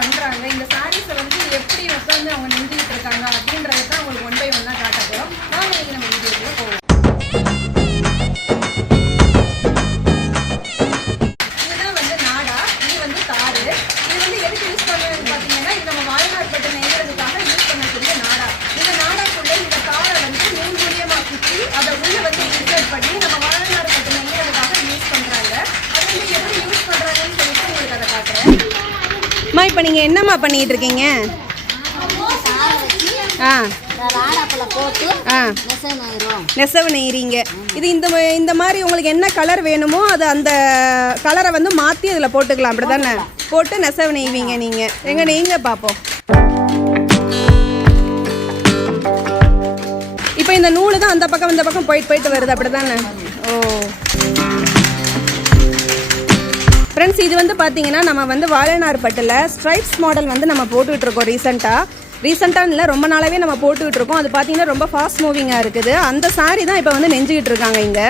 பண்ணுறாங்க இந்த சாரீஸை வந்து இப்போ நீங்கள் என்னம்மா பண்ணிட்டு இருக்கீங்க? ஆ. ஆ. நெசவு ஆயிரும் இது இந்த இந்த மாதிரி உங்களுக்கு என்ன கலர் வேணுமோ அது அந்த கலரை வந்து மாற்றி அதில் போட்டுக்கலாம். அப்படி தானே போட்டு நெசவு நெய்வீங்க நீங்கள் எங்கே நெய்ங்க பார்ப்போம் இப்போ இந்த நூல் தான் அந்த பக்கம் இந்த பக்கம் போயிட்டு போயிட்டு வருது. அப்படி தானே ஓ. ஃப்ரெண்ட்ஸ் இது வந்து பார்த்தீங்கன்னா நம்ம வந்து வாழைநார் பட்டில் ஸ்ட்ரைப்ஸ் மாடல் வந்து நம்ம போட்டுக்கிட்டு இருக்கோம் ரீசெண்டாக ரீசெண்டாக இல்லை ரொம்ப நாளாகவே நம்ம போட்டுக்கிட்டு இருக்கோம். அது பார்த்தீங்கன்னா ரொம்ப ஃபாஸ்ட் மூவிங்காக இருக்குது. அந்த சாரீ தான் இப்போ வந்து நெஞ்சுக்கிட்டு இருக்காங்க இங்கே.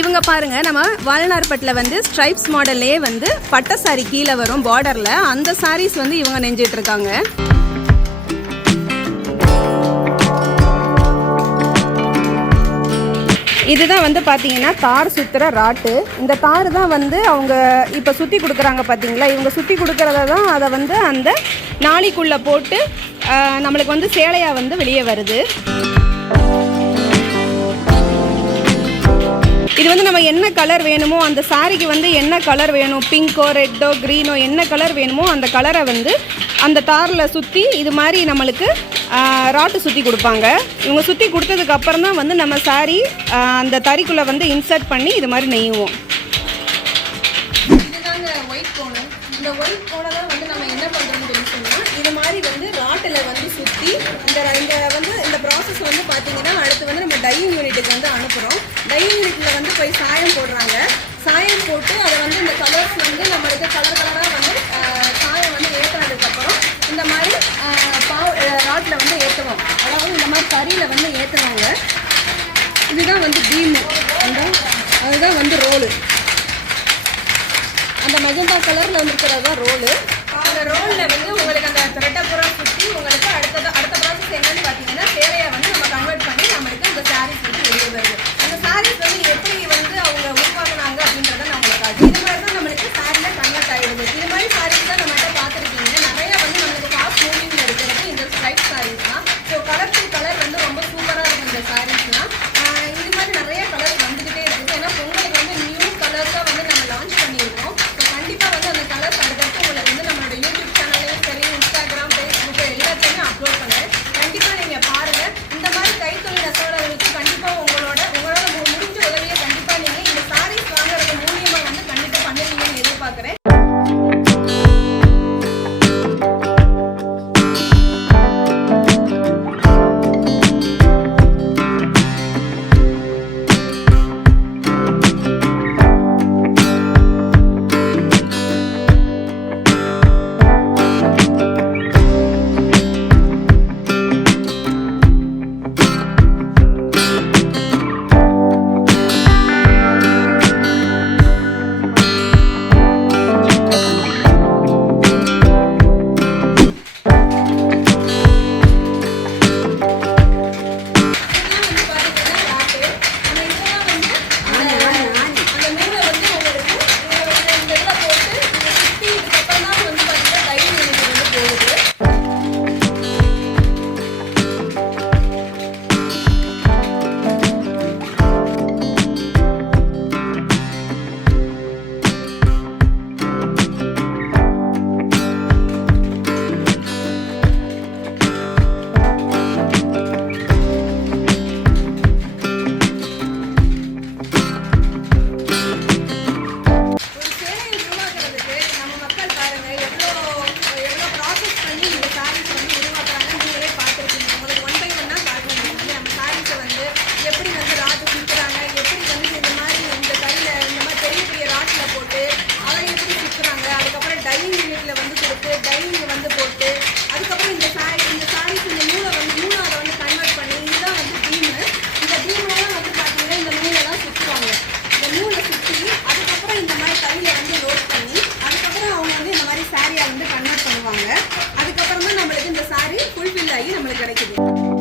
இவங்க பாருங்க நம்ம வாழைநார்பட்டில் வந்து ஸ்ட்ரைப்ஸ் மாடல்லே வந்து பட்டை சாரி கீழே வரும் பார்டரில் அந்த சாரீஸ் வந்து இவங்க நெஞ்சிட்டு இருக்காங்க. இதுதான் வந்து பார்த்தீங்கன்னா தார் சுற்றுற ராட்டு. இந்த தார் தான் வந்து அவங்க இப்போ சுற்றி கொடுக்குறாங்க பார்த்தீங்களா இவங்க சுற்றி கொடுக்குறத தான் அதை வந்து அந்த நாளிக்குள்ளே போட்டு நம்மளுக்கு வந்து சேலையாக வந்து வெளியே வருது. இது வந்து நம்ம என்ன கலர் வேணுமோ அந்த சாரிக்கு வந்து என்ன கலர் வேணும்? பிங்கோ ரெட்டோ க்ரீனோ என்ன கலர் வேணுமோ அந்த கலரை வந்து அந்த தாரில் சுற்றி இது மாதிரி நம்மளுக்கு ராட்டு சுற்றி கொடுப்பாங்க. இவங்க சுற்றி கொடுத்ததுக்கப்புறம் தான் வந்து நம்ம சாரி அந்த தறிக்குள்ளே வந்து இன்சர்ட் பண்ணி இது மாதிரி நெய்யுவோம் இதுதாங்க ஒயிட் கோணம் இந்த ஒயிட் கோணம் தான் வந்து நம்ம என்ன பண்றோம்னு சொல்லி சொன்னால் இது மாதிரி வந்து ராட்டில் வந்து சுற்றி இந்த இந்த வந்து இந்த ப்ராசஸ் வந்து பார்த்தீங்கன்னா அடுத்து வந்து நம்ம டையிங் யூனிட்டுக்கு வந்து அனுப்புகிறோம் டையிங் யூனிட்டில் வந்து போய் சாயம் போடுறாங்க. சாயம் போட்டு அதை வந்து இந்த கலர்ஸ் வந்து நம்மளுக்கு கலர் கலராக வந்து ஆஹ், சாயம் வந்து ஏற்றுனதுக்கப்புறம் இந்த மாதிரி ஆஹ், பாவ் ராட்டில் வந்து ஏற்றுவோம் அதாவது இந்த மாதிரி கறியில் வந்து ஏற்றுவாங்க இதுதான் வந்து பீமு அந்த இதுதான் வந்து ரோலு. அந்த மெஜந்தா கலர்ல வந்துருக்கிறது தான் ரோலு. அந்த ரோலில் வந்து உங்களுக்கு அந்த த்ரெட்டை பூரா சுற்றி உங்களுக்கு அடுத்தது அடுத்த ப்ராசஸ் என்னன்னு பார்த்தீங்கன்னா சேலையை வந்து நம்ம கன்வெர்ட் பண்ணி நம்மளுக்கு அந்த சாரீஸ் வந்து வெளியே வருது. அந்த சாரீஸ் வந்து எப்படி சூடாகி நம்மளுக்கு கிடைக்குது.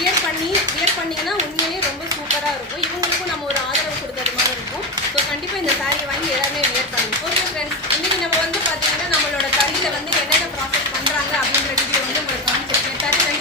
வியர் பண்ணி வியர் பண்ணிங்கன்னா உண்மையிலேயே ரொம்ப சூப்பராக இருக்கும். இவங்களுக்கும் நம்ம ஒரு ஆதரவு கொடுத்தது மாதிரி இருக்கும். ஸோ கண்டிப்பாக இந்த சாரியை வாங்கி எல்லாருமே வியர் பண்ணுவோம் ஓகே ஃப்ரெண்ட்ஸ் இன்றைக்கி நம்ம வந்து பார்த்தீங்கன்னா நம்மளோட தறியில் வந்து என்னென்ன ப்ராசஸ் பண்ணுறாங்க அப்படின்ற வீடியோ வந்து உங்களுக்கு காமிச்சிருக்கேன். தறி